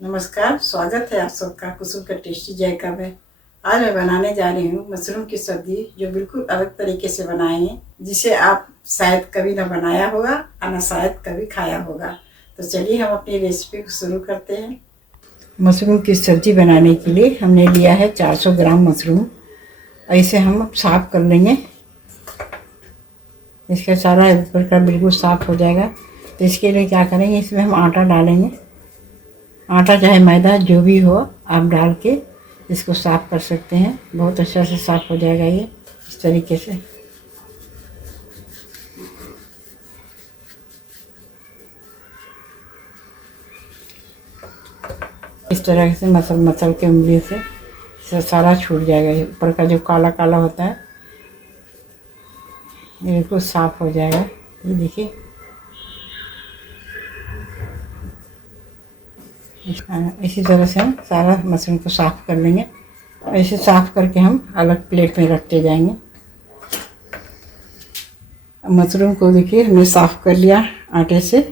नमस्कार, स्वागत है आप सबका कुसुम का टेस्टी जायका में। आज मैं बनाने जा रही हूँ मशरूम की सब्जी, जो बिल्कुल अलग तरीके से बनाएंगे, जिसे आप शायद कभी ना बनाया होगा और ना शायद कभी खाया होगा। तो चलिए हम अपनी रेसिपी को शुरू करते हैं। मशरूम की सब्जी बनाने के लिए हमने लिया है 400 ग्राम मशरूम। ऐसे हम साफ कर लेंगे, इसका सारा ऊपर का बिल्कुल साफ हो जाएगा। तो इसके लिए क्या करेंगे, इसमें हम आटा डालेंगे। आटा चाहे मैदा जो भी हो आप डाल के इसको साफ़ कर सकते हैं। बहुत अच्छा से साफ़ हो जाएगा ये इस तरीके से। इस तरह से मसल के उंगली से सारा छूट जाएगा। ऊपर का जो काला काला होता है ये बिल्कुल साफ़ हो जाएगा। ये देखिए, इसी तरह से हम सारा मशरूम को साफ़ कर लेंगे। ऐसे साफ़ करके हम अलग प्लेट में रखते जाएंगे। मशरूम को देखिए हमने साफ़ कर लिया आटे से।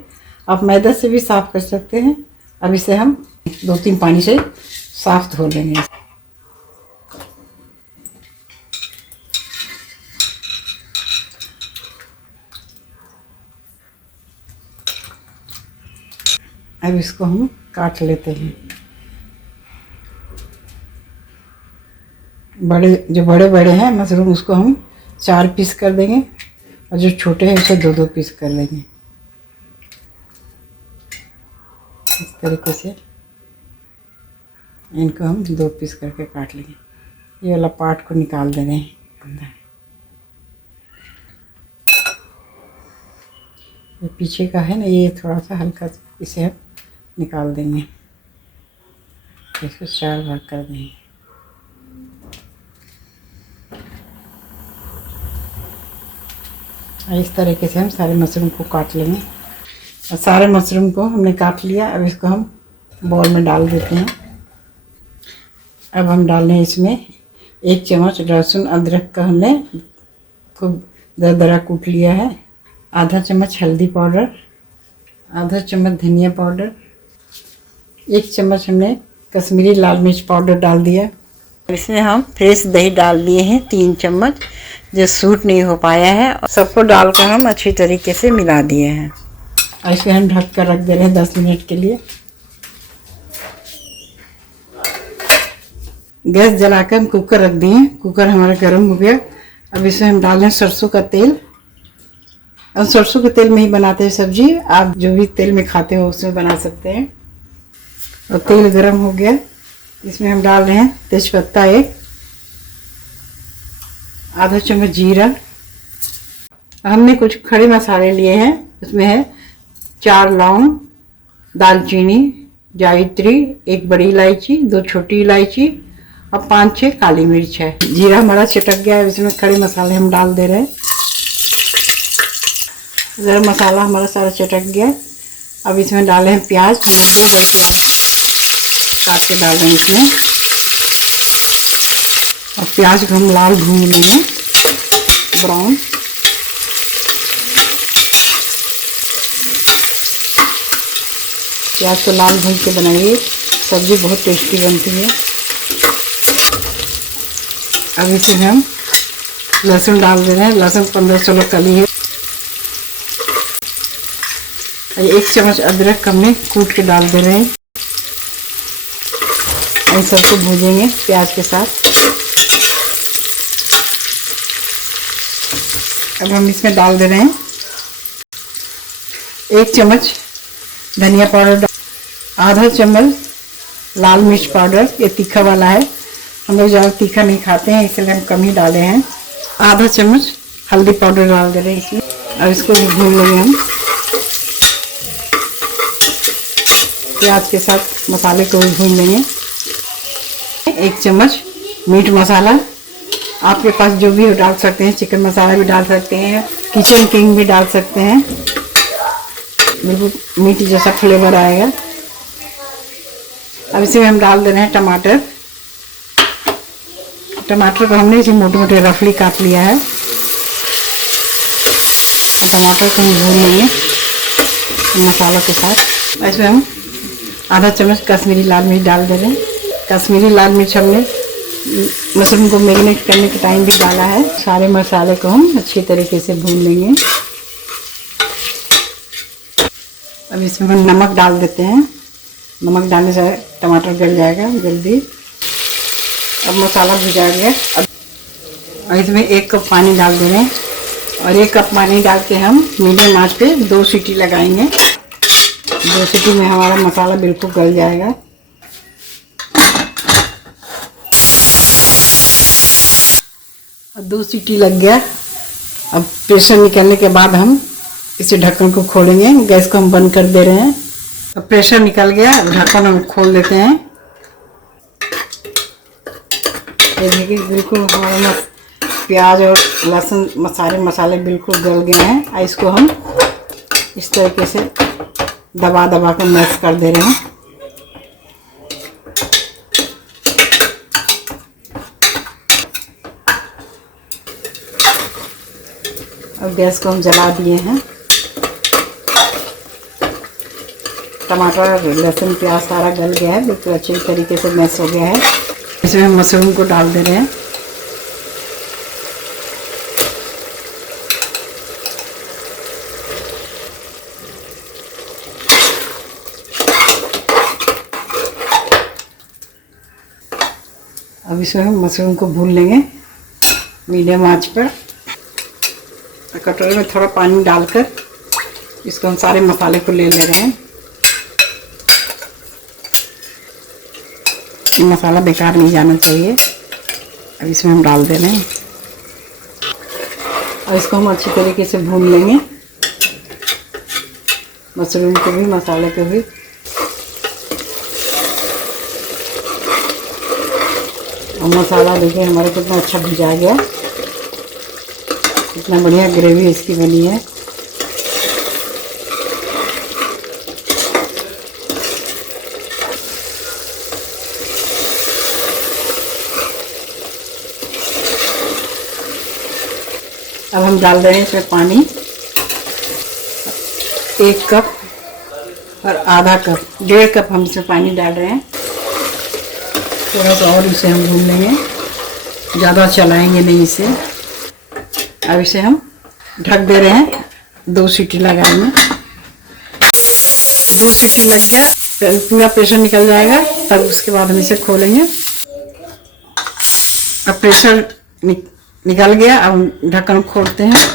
आप मैदा से भी साफ़ कर सकते हैं। अब इसे हम 2-3 पानी से साफ़ धो लेंगे। अब इसको हम काट लेते हैं। बड़े बड़े हैं मशरूम, उसको हम 4 पीस कर देंगे, और जो छोटे हैं उसे 2-2 पीस कर लेंगे। इस तरीके से इनको हम 2 पीस करके काट लेंगे। ये वाला पार्ट को निकाल देंगे अंदर। ये पीछे का है ना, ये थोड़ा सा हल्का, इसे हम निकाल देंगे। इसको 4 भाग कर देंगे। इस तरीके से हम सारे मशरूम को काट लेंगे। और सारे मशरूम को हमने काट लिया। अब इसको हम बाउल में डाल देते हैं। अब हम डाल रहे हैं इसमें 1 चम्मच लहसुन अदरक का हमने खूब दरदरा कूट लिया है। आधा चम्मच हल्दी पाउडर, आधा चम्मच धनिया पाउडर, 1 चम्मच हमने कश्मीरी लाल मिर्च पाउडर डाल दिया। इसमें हम फ्रेश दही डाल दिए हैं 3 चम्मच, जो सूट नहीं हो पाया है। और सबको डालकर हम अच्छी तरीके से मिला दिए हैं। ऐसे हम ढक कर रख दे रहे हैं 10 मिनट के लिए। गैस जलाकर हम कुकर रख दिए। कुकर हमारा गर्म हो गया। अब इसमें हम डाल रहे हैं सरसों का तेल। और सरसों के तेल में ही बनाते हैं सब्जी, आप जो भी तेल में खाते हो उसमें बना सकते हैं। और तेल गरम हो गया, इसमें हम डाल रहे हैं तेजपत्ता 1, आधा चम्मच जीरा। हमने कुछ खड़े मसाले लिए हैं, उसमें है 4 लौंग, दालचीनी, जावित्री, 1 बड़ी इलायची, 2 छोटी इलायची और 5-6 काली मिर्च है। जीरा हमारा चटक गया है, इसमें खड़े मसाले हम डाल दे रहे हैं। गरम मसाला हमारा सारा चटक गया। अब इसमें डाले हैं प्याज। हम 2 बड़े प्याज काट के डाल रहे हैं इसमें। और प्याज को हम लाल भून लेंगे, ब्राउन। प्याज को लाल भून के बनाइए, सब्जी बहुत टेस्टी बनती है। अब इसमें हम लहसुन डाल दे रहे हैं। लहसुन 15-16 कली है। 1 चम्मच अदरक हमने कूट के डाल दे रहे हैं। इन सबको भूजेंगे प्याज के साथ। अब हम इसमें डाल दे रहे हैं 1 चम्मच धनिया पाउडर, आधा चम्मच लाल मिर्च पाउडर। ये तीखा वाला है, हम लोग ज़्यादा तीखा नहीं खाते हैं, इसलिए हम कम ही डाले हैं। आधा चम्मच हल्दी पाउडर डाल दे रहे हैं इसमें। अब इसको भी भून लेंगे हम। प्याज के साथ मसाले को भी भून लेंगे। 1 चम्मच मीट मसाला, आपके पास जो भी हो डाल सकते हैं। चिकन मसाला भी डाल सकते हैं, किचन किंग भी डाल सकते हैं, बिल्कुल मीट जैसा फ्लेवर आएगा। अब इसमें हम डाल दे रहे हैं टमाटर। टमाटर को हमने इसे मोटे मोटे रफली काट लिया है। टमाटर को हम भून लेंगे मसालों के साथ। इसमें हम आधा चम्मच कश्मीरी लाल मिर्च डाल दे रहे हैं। कश्मीरी लाल मिर्च हमने मशरूम को मैरिनेट करने के टाइम भी डाला है। सारे मसाले को हम अच्छी तरीके से भून लेंगे। अब इसमें हम नमक डाल देते हैं। नमक डालने से टमाटर गल जाएगा जल्दी। अब मसाला भुजा गया। अब इसमें 1 कप पानी डाल दे रहे हैं और 1 कप पानी डाल के हम मीडियम आंच पे 2 सीटी लगाएंगे। 2 सीटी में हमारा मसाला बिल्कुल गल जाएगा। अब 2 सीटी लग गया। अब प्रेशर निकलने के बाद हम इसे ढक्कन को खोलेंगे। गैस को हम बंद कर दे रहे हैं। अब प्रेशर निकल गया, ढक्कन हम खोल देते हैं। ये देखिए बिल्कुल हमारा प्याज और लहसुन सारे मसाले बिल्कुल गल गए हैं। और इसको हम इस तरीके से दबा दबा कर मैश कर दे रहे हैं। अब गैस को हम जला दिए हैं। टमाटर लहसुन प्याज सारा गल गया है, बिल्कुल अच्छे तरीके से मैश हो गया है। इसमें हम मशरूम को डाल दे रहे हैं। अब इसमें हम मशरूम को भून लेंगे मीडियम आंच पर। कटोरे में थोड़ा पानी डालकर इसको हम सारे मसाले को ले रहे हैं। मसाला बेकार नहीं जाना चाहिए। अब इसमें हम डाल दे रहे हैं और इसको हम अच्छी तरीके से भून लेंगे। मशरूम को भी मसाले को भी। और मसाला देखिए हमारा कितना अच्छा भुजा गया। कितना बढ़िया ग्रेवी इसकी बनी है। अब हम डाल रहे हैं इसमें पानी। 1 कप और आधा कप, 1.5 कप हम इसमें पानी डाल रहे हैं। थोड़ा सा और इसे हम भून लेंगे, ज़्यादा चलाएंगे नहीं इसे। अब इसे हम ढक दे रहे हैं। 2 सीटी लगाएंगे। 2 सीटी लग गया, पूरा प्रेशर निकल जाएगा। तब उसके बाद हम इसे खोलेंगे। अब प्रेशर निकल गया। अब ढक्कन खोलते हैं।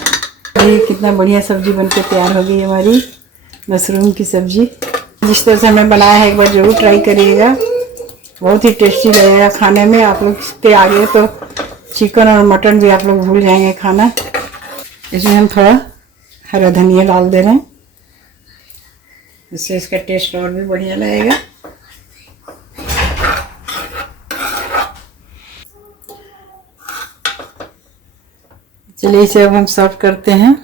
ये कितना बढ़िया सब्जी बनके तैयार हो गई हमारी मशरूम की सब्जी। जिस तरह से हमने बनाया है एक बार ज़रूर ट्राई करिएगा। बहुत ही टेस्टी लगेगा खाने में। आप लोग इसके आगे तो चिकन और मटन भी आप लोग भूल जाएंगे खाना। इसमें हम थोड़ा हरा धनिया डाल दे रहे हैं, इससे इसका टेस्ट और भी बढ़िया लगेगा। चलिए इसे अब हम सर्व करते हैं।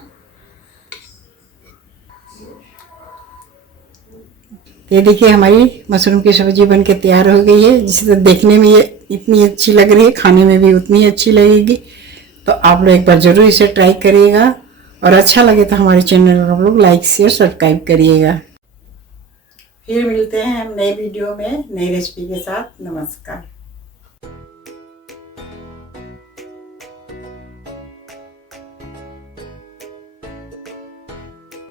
ये देखिए हमारी मशरूम की सब्जी बनके तैयार हो गई है। जिसे तो देखने में ये इतनी अच्छी लग रही है, खाने में भी उतनी अच्छी लगेगी। तो आप लोग एक बार ज़रूर इसे ट्राई करिएगा और अच्छा लगे तो हमारे चैनल को आप लोग लाइक शेयर सब्सक्राइब करिएगा। फिर मिलते हैं हम नए वीडियो में नई रेसिपी के साथ। नमस्कार।